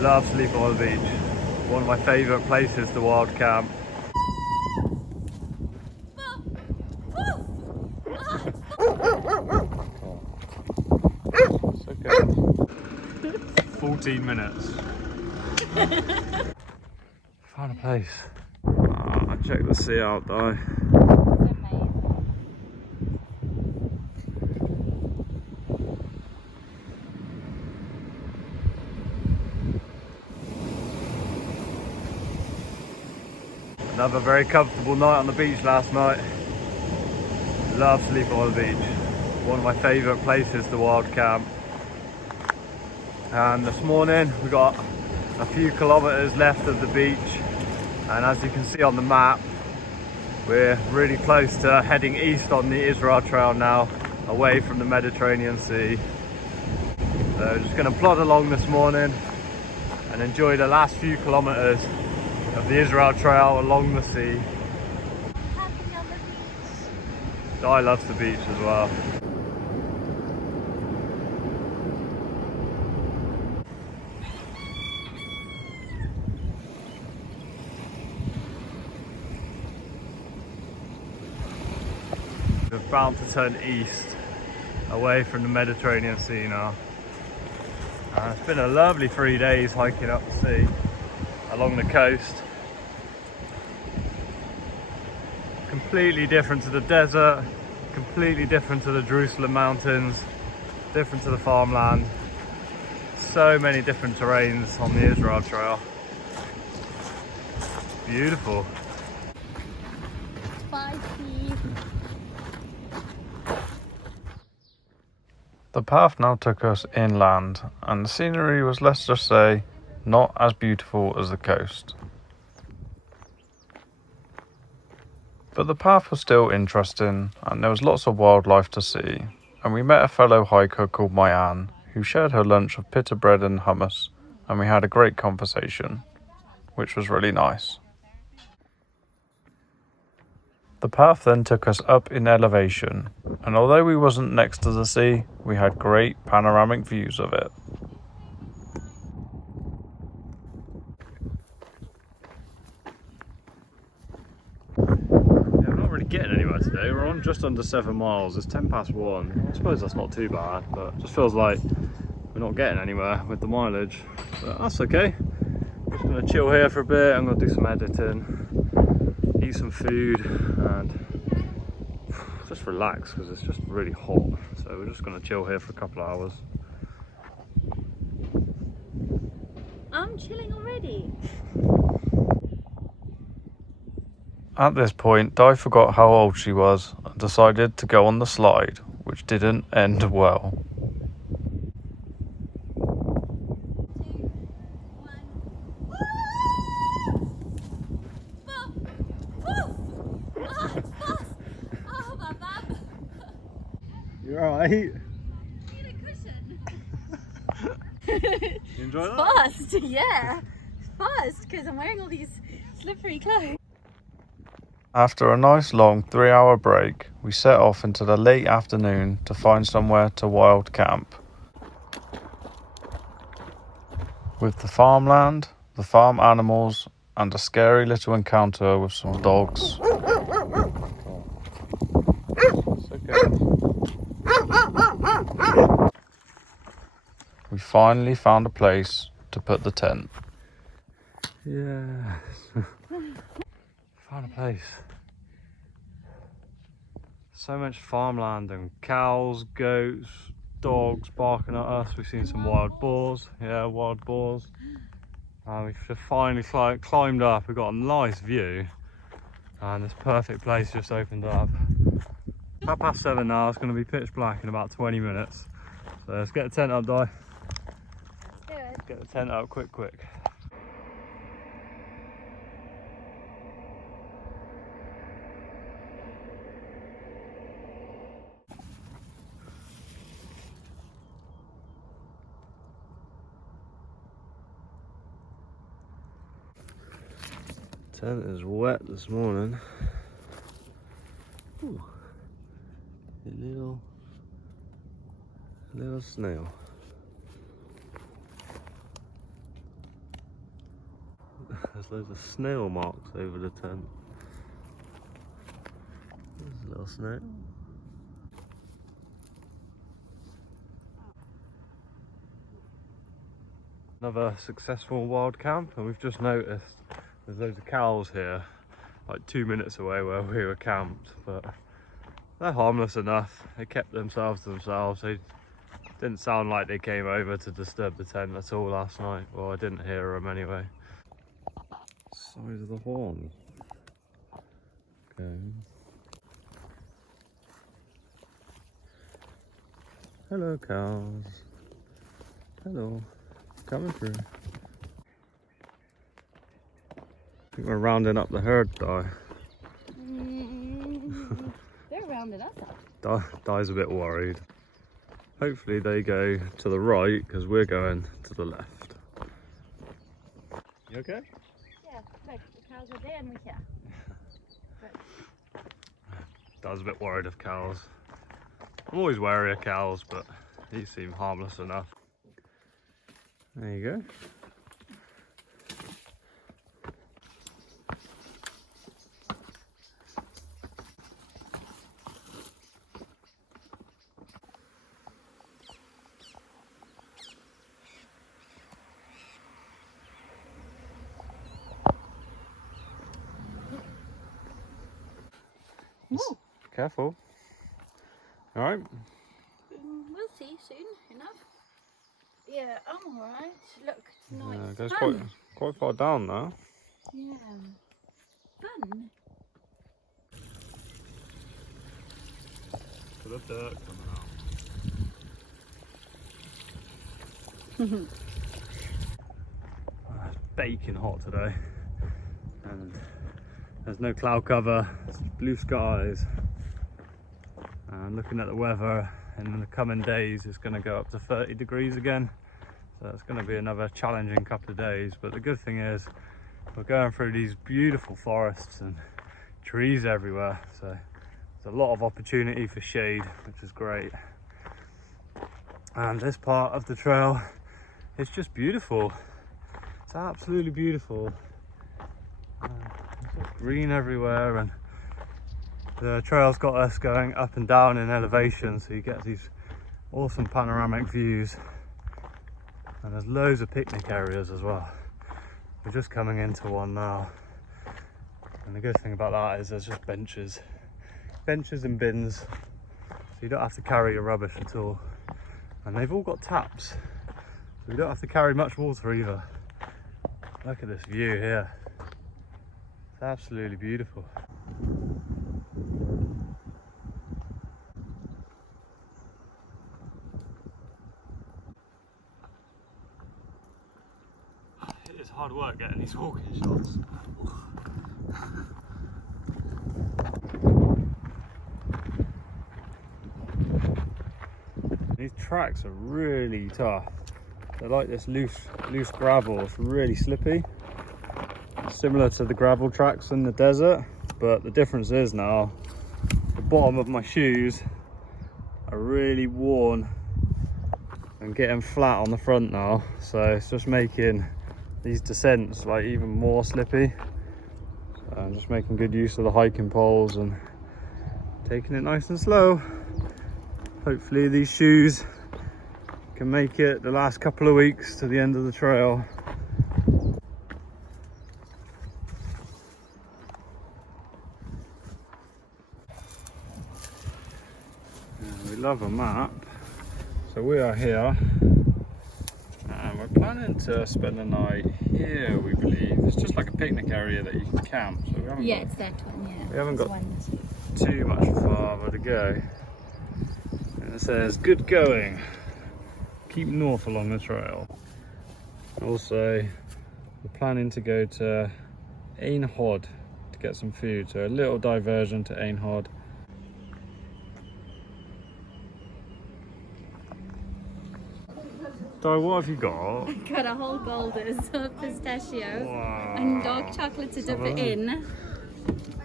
Love sleeping on the beach. One of my favourite places to wild camp. It's okay. 14 minutes. Found a place. I checked the sea out though. Another very comfortable night on the beach last night. Love sleeping on the beach. One of my favourite places to wild camp. And this morning we got a few kilometres left of the beach, and as you can see on the map, we're really close to heading east on the Israel Trail now, away from the Mediterranean Sea. So just going to plod along this morning and enjoy the last few kilometres of the Israel Trail along the sea. Happy on the beach. Di loves the beach as well. We're about to turn east, away from the Mediterranean Sea now. It's been a lovely 3 days hiking up the sea, along the coast. Completely different to the desert, completely different to the Jerusalem mountains, different to the farmland. So many different terrains on the Israel Trail. Beautiful. Spicy. The path now took us inland, and the scenery was, let's just say, not as beautiful as the coast. But the path was still interesting, and there was lots of wildlife to see, and we met a fellow hiker called Me'ir, who shared her lunch of pita bread and hummus, and we had a great conversation, which was really nice. The path then took us up in elevation, and although we wasn't next to the sea, we had great panoramic views of it. Yeah, we're not really getting anywhere today. We're on just under 7 miles. It's 1 1. I suppose that's not too bad, but it just feels like we're not getting anywhere with the mileage. But that's okay. I'm just going to chill here for a bit. I'm going to do some editing, eat some food, and just relax because it's just really hot. So we're just going to chill here for a couple of hours. I'm chilling already. At this point, Di forgot how old she was and decided to go on the slide, which didn't end well. You alright? Need a cushion. You enjoy that? Fast, yeah. Fast, because I'm wearing all these slippery clothes. After a nice long 3-hour break, we set off into the late afternoon to find somewhere to wild camp. With the farmland, the farm animals, and a scary little encounter with some dogs. It's okay. We finally found a place to put the tent. Yes. Found a place. So much farmland and cows, goats, dogs barking at us. We've seen some wild boars. Yeah, wild boars. We've just finally climbed up. We've got a nice view. And this perfect place just opened up. 7:30 now. It's going to be pitch black in about 20 minutes. So let's get the tent up, Di. Good. Get the tent up quick. Tent is wet this morning. Ooh, a little snail. There's loads of snail marks over the tent. There's a little snail. Another successful wild camp, and we've just noticed there's loads of cows here, like 2 minutes away where we were camped, but they're harmless enough. They kept themselves to themselves. They didn't sound like they came over to disturb the tent at all last night. Well, I didn't hear them anyway. Size of the horn. Okay. Hello, cows. Hello. Coming through. I think we're rounding up the herd, Di. They're rounding us up. Di's a bit worried. Hopefully they go to the right because we're going to the left. You okay? Yeah, look, the cows are there and we're here. Di's a bit worried of cows. I'm always wary of cows, but these seem harmless enough. There you go. Ooh. Careful. All right. We'll see soon enough. Yeah, I'm alright. Look, it's nice. Yeah, it goes Fun. quite far down now. Yeah. Fun. For the dirt coming out. It's baking hot today, and there's no cloud cover. It's blue skies. And looking at the weather, in the coming days, it's going to go up to 30 degrees again. So it's going to be another challenging couple of days. But the good thing is, we're going through these beautiful forests and trees everywhere. So there's a lot of opportunity for shade, which is great. And this part of the trail is just beautiful. It's absolutely beautiful. It's green everywhere, and the trail's got us going up and down in elevation, so you get these awesome panoramic views. And there's loads of picnic areas as well. We're just coming into one now. And the good thing about that is there's just benches and bins, so you don't have to carry your rubbish at all. And they've all got taps, so you don't have to carry much water either. Look at this view here. It's absolutely beautiful. It is hard work getting these walking shots. These tracks are really tough. They're like this loose gravel. It's really slippy. Similar to the gravel tracks in the desert, but the difference is now the bottom of my shoes are really worn and getting flat on the front now. So it's just making these descents like even more slippy. So I'm just making good use of the hiking poles and taking it nice and slow. Hopefully these shoes can make it the last couple of weeks to the end of the trail. We love a map. So we are here and we're planning to spend the night here, we believe. It's just like a picnic area that you can camp. So we haven't got, It's that one, yeah. we haven't This got one. too much farther to go. And it says, good going. Keep north along the trail. Also, we're planning to go to Imovie to get some food. So a little diversion to Imovie. Di, what have you got? Got a whole Golders of pistachio Wow. and dark chocolate to dip it in.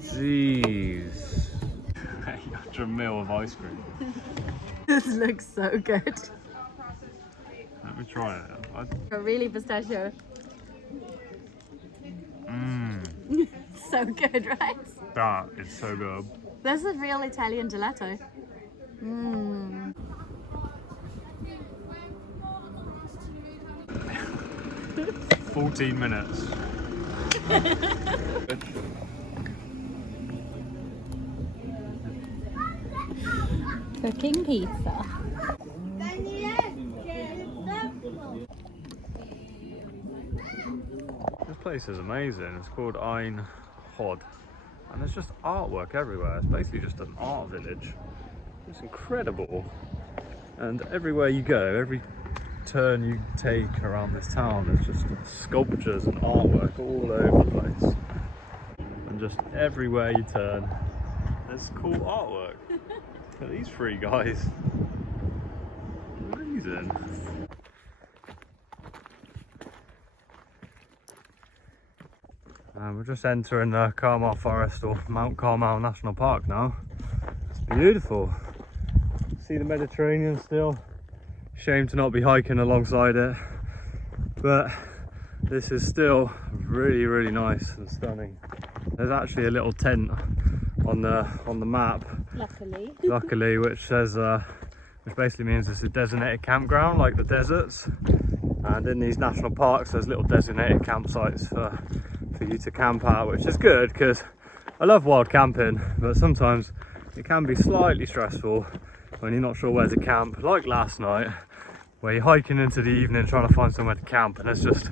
Jeez. After a meal of ice cream. This looks so good. Let me try it. Really pistachio. So good, right? That is so good. This is real Italian gelato. 14 minutes. Cooking pizza. This place is amazing. It's called INT, and there's just artwork everywhere. It's basically just an art village. It's incredible. And everywhere you go, every turn you take around this town, there's just sculptures and artwork all over the place. And just everywhere you turn, there's cool artwork. Look at these three guys. Amazing. And we're just entering the Carmel Forest, or Mount Carmel National Park now. It's beautiful. See the Mediterranean still. Shame to not be hiking alongside it, but this is still really, really nice and stunning. There's actually a little tent on the map, luckily, which says which basically means it's a designated campground like the deserts. And in these national parks there's little designated campsites for you to camp out, which is good because I love wild camping, but sometimes it can be slightly stressful when you're not sure where to camp, like last night where you're hiking into the evening trying to find somewhere to camp, and there's just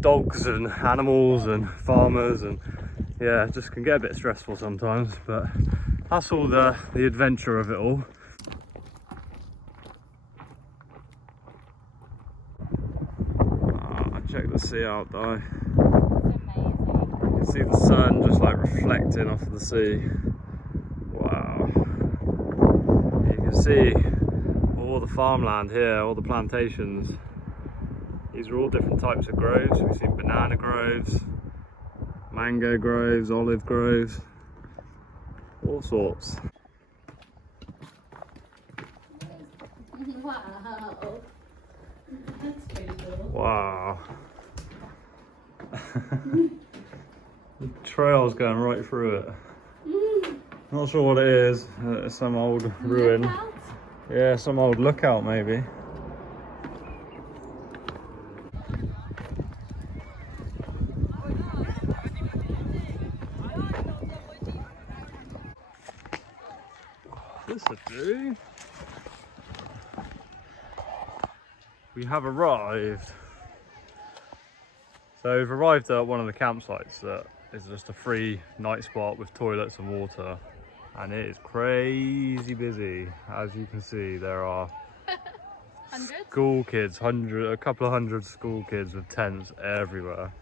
dogs and animals and farmers, and yeah, it just can get a bit stressful sometimes, but that's all the adventure of it all. Check the sea out though. You can see the sun just like reflecting off of the sea. Wow. You can see all the farmland here, all the plantations. These are all different types of groves. We've seen banana groves, mango groves, olive groves, all sorts. Wow. That's pretty cool. Wow. The trail's going right through it. Not sure what it is. It's some old ruin. Lookout? Yeah, some old lookout maybe. This'll do. We have arrived. So we've arrived at one of the campsites that is just a free night spot with toilets and water, and it is crazy busy. As you can see, there are school kids, a couple of hundred school kids with tents everywhere.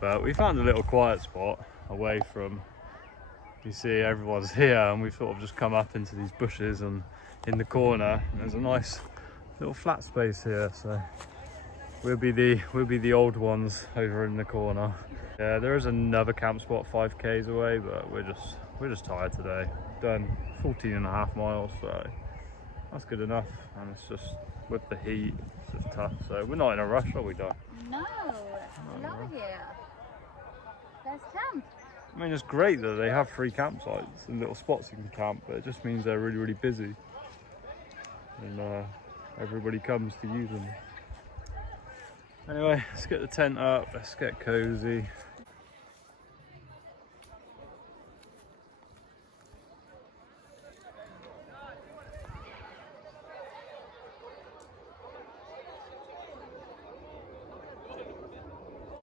But we found a little quiet spot away from, you see everyone's here, and we've sort of just come up into these bushes, and in the corner there's a nice little flat space here, so we'll be the old ones over in the corner. Yeah, there is another camp spot 5 k's away, but we're just tired today. Done 14.5 miles, so that's good enough. And it's just with the heat, it's just tough. So we're not in a rush, are we, Doc? No, I love it here. Let's camp. I mean, it's great that they have free campsites and little spots you can camp, but it just means they're really, really busy, and everybody comes to use them. Anyway, let's get the tent up, let's get cozy.